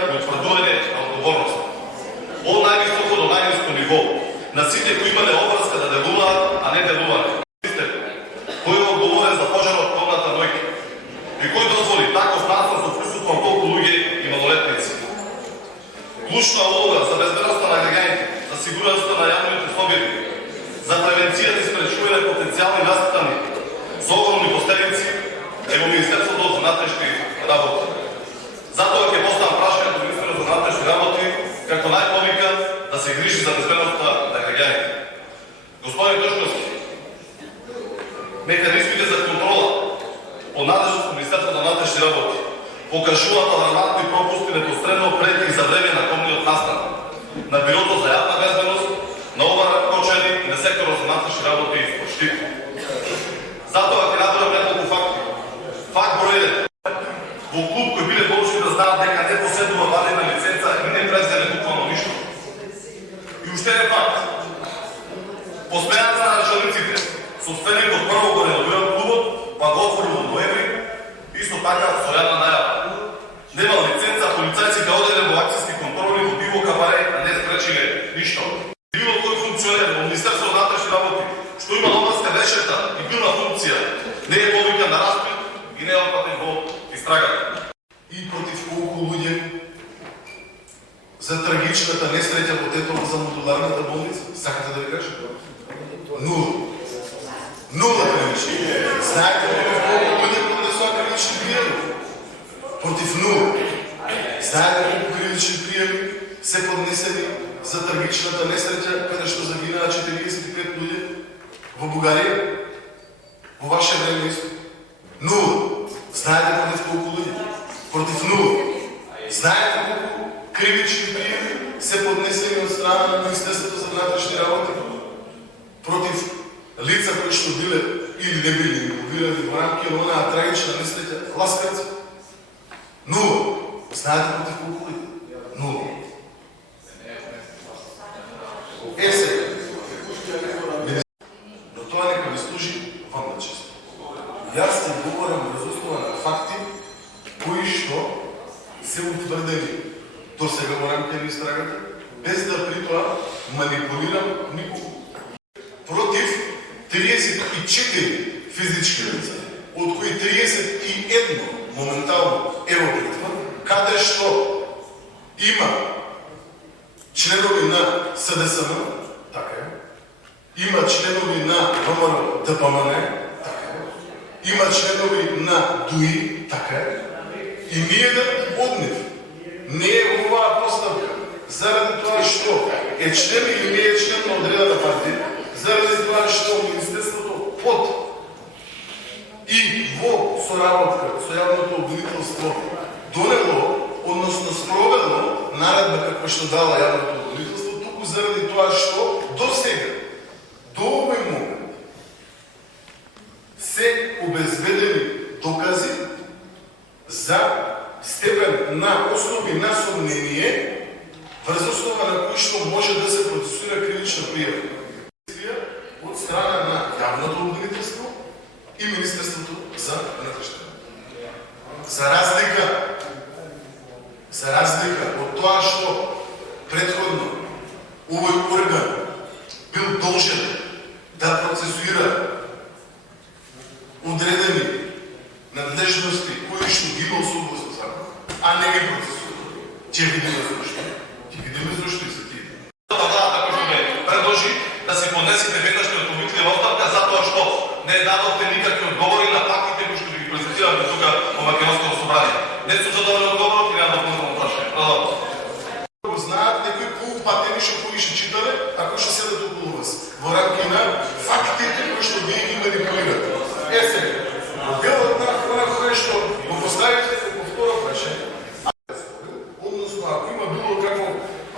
и утврдување на одговорност. Од највисоко до најниско ниво, на сите кои имале обврска да делуваат, а не делувале. Кој е одговорен за пожарот Ковната ноќ? И кој дозволи таков настан со присуством толку луѓе и малолетници? Клучна улога за безбедноста на граѓаните, за сигурноста на јавните слободи, за превенцијата и спречување потенцијални настани со огромни последици е во Министерството за внатрешни работи. Затоа ќе поставам прашање до Министерството за внатрешни работи како најповикан да се грижи за безбедноста на граѓаните. Господин Тошковски, механизмите за контрола по надлежност на Министерството за внатрешни работи покажуваат алармантни пропусти непосредно пред и за време на комниот настан на Бирото за јавна безбедност, на ОВА Кочани и на секторот за внатрешни работи и почти. Затоа ќе наборам неколку факти. Факт број 1. Во клуб кој биле должни да знаат дека не поседува валидна лиценца и не преземе буквално ништо. И уште е факт. Посмејањата на началниците, собственикот прво го реновирал клубот, па го отворил во ноември, исто така со јавна најава. Нема лиценца, полицајците оделе во акцијски контроли во било кабаре, а не спречиле ништо. Било кој функционер во Министерството за внатрешни работи, што има обврска вечерта и бил на функција, не е повикан на распит и не е опфатен во истрагата. И против колку луѓе за трагичната несреќа во Тетово за модуларната болница? Сакате да ви кажа? Нула. Нула кривични. Знаете против колку луѓе поднесоа кривични пријави? Против нула. Знаете колку кривични пријави се поднесени за трагичната несреќа каде што загинаа 45 луѓе во Бугарија? Во ваше време исто? Нула. Знаете против колку луѓе? Против нула. Знаете колку кривични пријави се поднесени од страна на Министерството за внатрешни работи против лица кои што биле или не биле инволвирани во рамки на онаа трагична несреќа Ласкарци? Нула. Знаете против колку луѓе? Нула. Сега. Но тоа нека ми служи вам на чест. Јас ќе говорам врз основа на факти кои што се утврдени до сега во рамките на истрагата, без да при тоа манипулирам никого. Против 34 физички лица, од кои 31 моментално е во притвор, каде што има членови на СДСМ, така е, има членови на ВМРО ДПМН, така е, има членови на ДУИ, така е, и ниеден од нив не е во оваа поставка заради тоа што е член или не е член на одредена партија, заради тоа што Министерството под и во соработка со јавното обвинителство донело, односно спровело наредба каква што дала јавното обвинителство, туку заради тоа што до сега, до овој момент, се обезведени докази за степен на основи на сомнение врз основа на кој што може да се процесуира кривична пријава од страна на јавното обвинителство и Министерството за внатрешни работи. За разлика од тоа што претходно овој орган бил должен да процесуира одредени надлежности кои што ги има особено со закон, а не ги процесуира. Ќе видиме зашто. Ќе видиме зашто и за тие. Владата кој ме предложи да се поднесете веднаш неотложителна оставка затоа што не дадовте никакви одговори на фактите кои што ги презентираме тука во Македонското собрание. Не сум задоволен одговорот и немам дополнително прашање. Го знаат некои полупатени што кои што читале, а кои што седат околу вас во рамки на фактите кои што вие ги манипулирате. Сега, делот на кој што го поставите како второ прашање, односно ако има било какво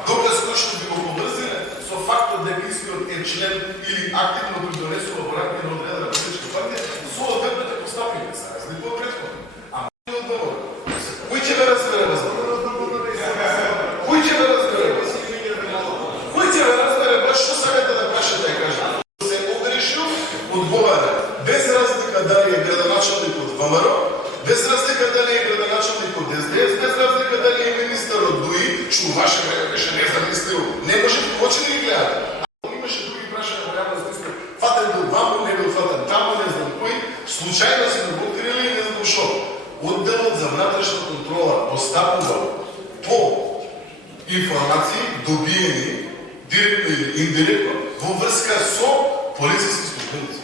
доказ кој што би го поврзиле со фактот дека истиот е член или активно придонесува во рамките на одредена политичка партија, со одветните постапки се разликува од претходно. Ама не одговор. Кој ќе ве разбере вас? Кој ќе ве разбере вас? Кој ќе ве разбере вас што сакате да прашате и кажете? Се одрешил одговара без разлика дали е градоначалник од ВМРО, без разлика дали е градоначалник од СДС, без разлика дали е министер од информации добиени директно или индиректно во врска со полициски службеници.